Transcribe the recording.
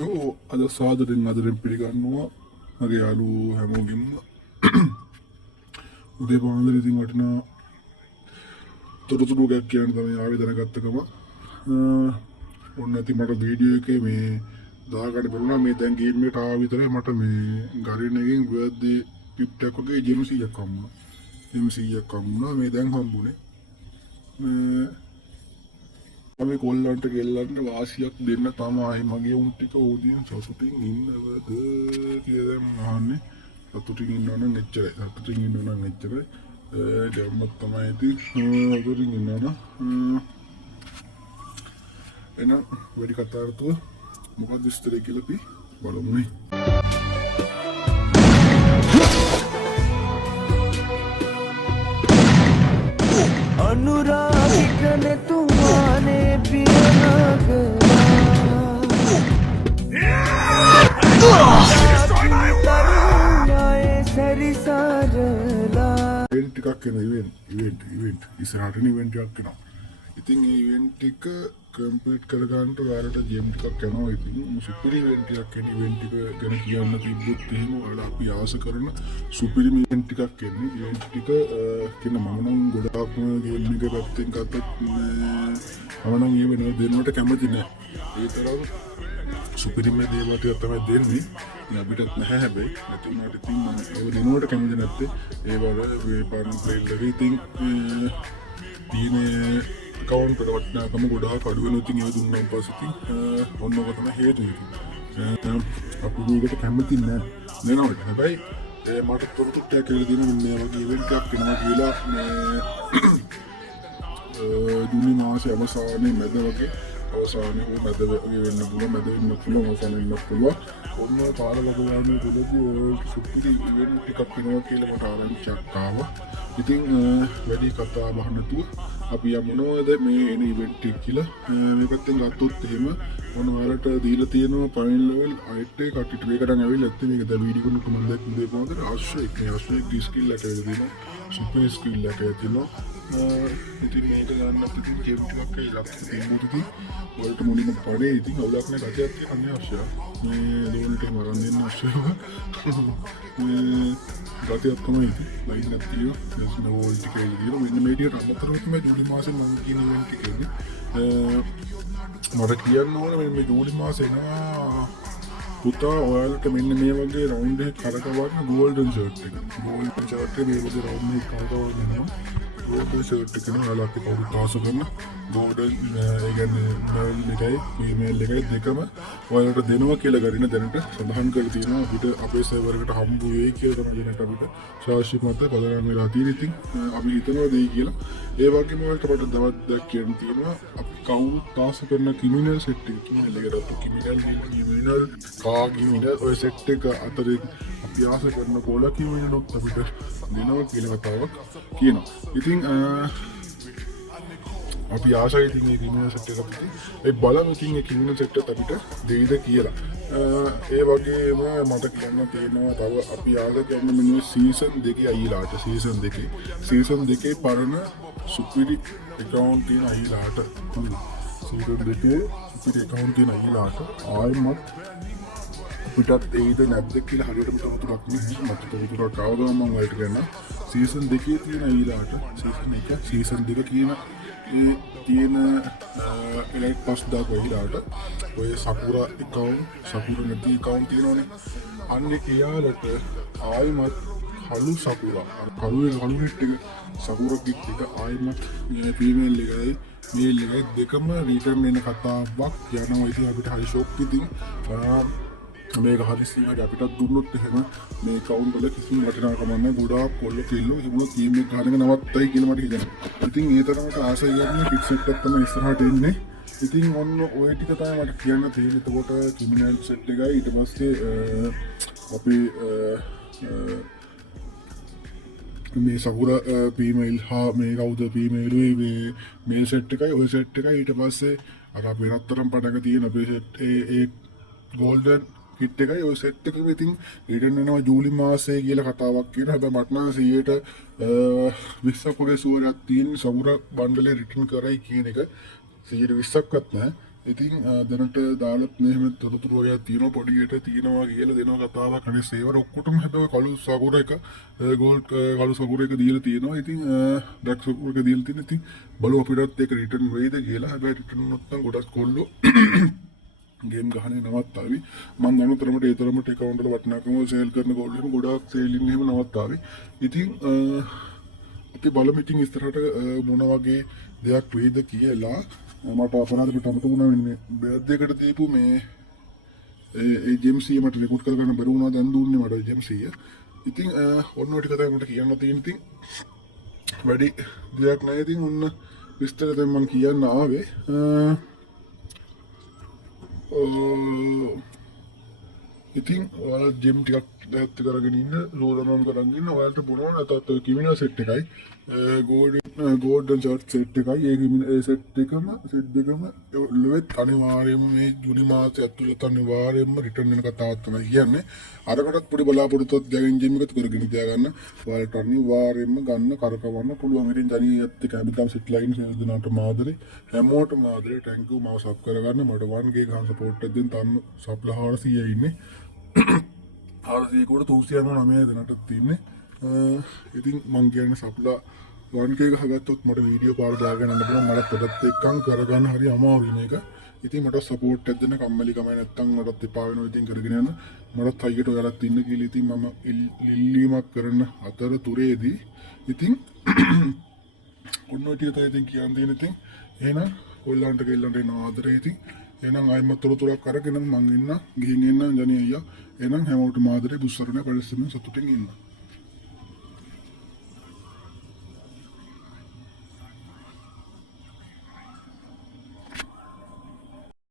අද සාදරෙන් අදරෙන් පිළිගන්නවා මගේ යාළුවෝ හැමෝගෙම උදේ පාන්දර ඉතින් වටිනා තොරතුරු ගයක් කියන්න තමයි ආවේ දැනගත්තකම ඔන්න ඉතින් මට වීඩියෝ එකේ මේ දාගන්න බැරුණා මේ දැන් ගේම් එකට ආව විතරයි මට මේ ගරින් එකෙන් බර්ත්ඩේ ගිෆ්ට් එකක් වගේ ජෙම් 100ක් හම්බුණා. ජෙම් 100ක් හම්බුණා මේ දැන් හම්බුනේ. අපි කොල්ලන්ට ගෙල්ලන්ට වාසියක් දෙන්න තමයි මගේ උන් ටික ඕදියන් සතුටින් ඉන්නවද කියලා මම අහන්නේ. සතුටින් ඉන්නවනම් එච්චරයි. සතුටින් ඉන්නවනම් එච්චරයි. ගම්මත් තමයි ඉතින් සතුටින් ඉන්නවනම් එහෙනම් වැඩි කතා කරතුව මොකක්ද විස්තරය කියලා අපි බලමු නේ. अनुरागिक ने तुम्हारे ඉවෙන්ට් එකක් එන ඉවෙන්ට් ඉස්සරහට ඉවෙන්ට් එකක් එනවා. ඉතින් මේ ඉවෙන්ට් එක කම්ප්ලීට් කරගන්නට ඔයාලට ජෙම් ටිකක් යනවා. ඉතින් සුපිරි ඉවෙන්ට් එකක් එන ඉවෙන්ට් එක ගැන කියන්න තිබ්බොත් එහෙම ඔයාලා අපි ආස කරන සුපිරි ඉවෙන්ට් එකක් එන්නේ. ඉවෙන්ට් එක කියන මම නම් ගොඩාක් ගේම් එක පැත්තෙන් ගත්තත් මම නම් ඒ වෙන දෙන්නට කැමති නෑ. ඒ තරම් සුපිරිම දේවල් ටික තමයි දෙන්නේ. අපිටත් නැහැ හැබැයි නැතුණාට ඉතින් මම ඒ දෙනුවට කැමති නැත්තේ ඒ වල මේ පාරන් ප්ලේයර් ඉතින් තියෙන account වල වටිනාකම ගොඩාක් අඩු වෙනවා. ඉතින් ඒක දුන්නාන් පස්සේ ඉතින් ඔන්න ඔක තමයි හේතුව ඉතින් අපි මේකට කැමති නැහැ නේද? හැබැයි මට තොරතුරු ටිකක් කියලා දෙන්න මේ වගේ ඉවෙන්ට් එකක් වෙනවා කියලා මේ ජූනි මාසයේ අවසානයේ මැද වගේ අවසානයේ මැද වගේ වෙන්න පුළුවන්. මැද වෙන්න පුළුවන් අවසානයේ වෙන්න පුළුවන්. ඔන්න පාරලකවානේ දෙලදී සුපිරි ඉවෙන්ට් එකක් වෙනවා කියලා මට ආරංචියක් ආවා. ඉතින් වැඩි කතා බහ නැතුව අපි යමුනෝද මේ එන ඉවෙන්ට් එක කියලා. මේ පැත්තෙන් ගත්තොත් එහෙම මොන වලට දීලා තියෙනවා පයින් ලෙවල් අයිට් එක කට්ටිට මේකටන් ඇවිල්ලා නැත්නම් මේක දැන් වීඩියෝ කරන කොමන්ඩ් එකක් දෙපොන්ද ආශ්‍රය ස්කිල් එක දෙනවා. සුපර් ස්කිල් එක තියෙනවා. ඉතින් මේක ගන්න අපිට ගේම් ටිකක් ලක්ෂ 300 ඉතින් වලට මුලින්ම පඩේ ඉතින් අවුලක් නැහැ ගැටියක් තියෙනවා අවශ්‍යයි. මේ දෝනට මරන් දෙන්න අවශ්‍යයි. මේ ගැටියක් තමයි ඉතින් ලයින් එකක් තියෙනවා. දැන් නෝල් ටික එළියට මෙන්න මේ ටිකට අමතරව තමයි ජූලි මාසේ මම කියන ඉවෙන්ට් එකේදී මට කියන්න ඕන මේ ජූලි මාසේ එනවා පුතා ඔයාලට මෙන්න මේ වගේ රවුන්ඩ් එක කරකවන්න ගෝල්ඩන් ෂර්ට් එක. ගෝල්ඩන් ෂර්ට් එක මේ වගේ රවුන්ඩ් එක කරකවන්න යනවා. ගෝල්ඩන් ෂර්ට් එක නේ ඔයාලා අපි කවුරුත් ආස කරන ගෝල්ඩන් ඒ කියන්නේ මේල් එකයි ෆීමේල් එකයි දෙකම ඔයාලට දෙනවා කියලා ගරින දැනට සඳහන් කරලා තියෙනවා. අපිට අපේ සර්වර් එකට හම්බ වෙයි කියලා තමයි දැනට අපිට ශාස්ත්‍රීය මත පදනම් වෙලා තියෙන. ඉතින් අපි හිතනවා දෙයි කියලා. ඒ වගේම ඔයාලට මට දවස් කියන්න තියෙනවා. අපි කවුරුත් ආස කරන ක්‍රිමිනල් සෙට් එක කිමිනල් එකට ක්‍රිමිනල් කාගිමිනල් ඔය සෙට් එක අතරින් අපි ආස කරන කොල ක්‍රිමිනල්ොත් අපිට දෙනවා කියලා කතාවක් කියනවා. ඉතින් අපි ආසයි ඉතින් මේ ක්‍රිමිනල් සෙට් එක අපිට ඒ බලමු ඉතින් මේ ක්‍රිමිනල් සෙට් එක අපිට දෙයිද කියලා. ඒ වගේම මට කියන්න තියෙනවා තව අපි ආස කරන මෙන්න සීසන් 2 අයිලාට සීසන් 2 පරණ සුපිරි account තියෙන අයිලාට සීසන් 2 සුපිරි account තියෙන අයිලාට ආයෙමත් අපිටත් ඒද නැද්ද කියලා හරියටම තොරතුරක් නැහැ. මට තොරතුරක් ආවම මම ඔයාලට කියන්න. සීසන් 2 තියෙන අයිලාට සීසන් 1 සීසන් 2 කියන ඒ තියෙන එලයිට් පස් දාක අයිලාට ඔය සකුරා account සකුරා නැති account තියෙනවනේ. අන්න එයාලට ආයෙමත් කළු සකුරා කළු හෙට් එක සකුරා ගිෆ්ට් එක ආයෙමත් ෆීමේල් එකයි මේල් එකයි දෙකම රිටර්න් වෙන කතාවක් යනවා. ඉතින් අපිට හරි ෂොක් ඉතින් මේක හදිස්සියට අපිටත් දුන්නොත් එහෙම මේ account වල කිසිම වටිනාකමක් නැහැ. ගොඩාක් කොල්ල කෙල්ලෝ හිමුණා ටීම් එක ගහගෙන නවත්තයි කියලා මට හිතෙනවා. ඉතින් ඒ තරමට ආසයි ගන්න පික් සෙට් එකක් තමයි ඉස්සරහට එන්නේ. ඉතින් ඔන්න ඔය ටික තමයි මට කියන්න තියෙන්නේ. එතකොට ක්‍රිමිනල් සෙට් එකයි ඊට පස්සේ අපි මේ සකුරා ෆීමේල් හා මේ කවුද ෆීමේල් මේ මේල් සෙට් එකයි ඔය සෙට් එකයි ඊට පස්සේ අර අපේ රත්තරන් පටක තියෙන අපේ සෙට් ඒ ගෝල්ඩන් හිට් එකයි ඔය සෙට් එකම ඉතින් රිටර්න් වෙනවා ජූලි මාසයේ කියලා කතාවක් කියනවා. හැබැයි මට නම් 100ට 20ක් වගේ සුවරක් තියෙන සමුර බණ්ඩලේ රිටර්න් කරයි කියන එක 120ක්වත් නැහැ. ඉතින් දැනට දාලත් මෙහෙම තොරතුරු වගේ තියෙනවා පොඩියට තියෙනවා කියලා දෙනවා කතාවක් අනේ සේවර ඔක්කොටම හැබැයි කළු සගුර එක ගෝල්ඩ් කළු සගුර එක දීලා තියෙනවා. ඉතින් බ්ලැක් සගුර එක දීලා තියෙන. ඉතින් බලමු අපිටත් ඒක රිටර්න් වෙයිද කියලා. හැබැයි රිටර්න් වුණොත් නම් ගොඩක් කොල්ලෝ ගේම් ගහන්නේ නවත්තාවි. මම දන්න තරමට ඒ තරමට account වල වටිනාකම සේල් කරන ගෝල්ඩ් එහෙම ගොඩාක් සේලින් එහෙම නවත්තාවි. ඉතින් අපි බලමු ඉතින් ඉස්සරහට මොන වගේ දෙයක් වෙයිද කියලා. මට අපරාධකට අමතක වුණා වෙන්නේ බර්ත්ඩේ එකට දීපු මේ ඒ ජෙම්සී මට රෙකෝඩ් කරගන්න බැරි වුණා දැන් දුන්නේ මට ජෙම්සී. ඉතින් ඔන්න ඔය ටික තමයි මට කියන්න තියෙන. ඉතින් වැඩි දෙයක් නැහැ. ඉතින් ඔන්න විස්තර දැන් මම කියන්න ආවේ. ඉතින් ඔයාලා ජිම් ටිකක් දැත් කරගෙන ඉන්න සූදානම් කරගෙන ඉන්න. ඔයාලට මොනවා නැතත් ඔය කිමිනා සෙට් එකයි ගෝල්ඩන් ෂර්ට් සෙට් එකයි ඒ කිමිනා සෙට් දෙකම ලෙවෙත් අනිවාර්යයෙන්ම මේ ජූනි මාසයේ ඇතුළත අනිවාර්යයෙන්ම රිටර්න් වෙන කතාවක් තමයි කියන්නේ. අරකටත් පොඩි බලාපොරොත්තුවක් දැගෙන ජිම් එකත් කරගෙන තියාගන්න. ඔයාලට අනිවාර්යයෙන්ම ගන්න කරකවන්න පුළුවන්. ඉතින් ජනියත් එක්ක හැමදාම සිට් ලයින් සෙල්දනාට මාදරේ හැමෝටම මාදරේ ටැන්ක් යූ මාව සබ් කරගන්න. මට 1K ගන්න සපෝට් එකක් දෙන්න. තාම සබ්ලා 400 ඉන්නේ. 400 කොට 309 දෙනට තින්නේ. ඉතින් මං කියන්නේ සප්ලා 1K ගහගත්තොත් මට වීඩියෝ පාර දාගෙන යන්න පුළුවන්. මට පොඩත් එක්කම් කරගන්න හරි අමාරුයි මේක. ඉතින් මට සපෝට් එකක් දෙන්න කම්මැලි කමයි නැත්තම් මටත් එපා වෙනවා. ඉතින් කරගෙන යන්න මටත් හයියට ඔයාලත් ඉන්න කියලා ඉතින් මම ඉල්ලීමක් කරන අතරතුරේදී ඉතින් ඔන්න ඔය ටික තමයි ඉතින් කියන්න තියෙන. ඉතින් එහෙනම් කොල්ලන්ට කෙල්ලන්ට ආදරේ. ඉතින් එහෙනම් ආයෙත් තොරතුරක් අරගෙන මං ඉන්න ගිහින් එන්න ජනී අයියා. එහෙනම් හැමෝටම ආදරේ බුස්සරණ පරිස්සමෙන් සතුටින් ඉන්න.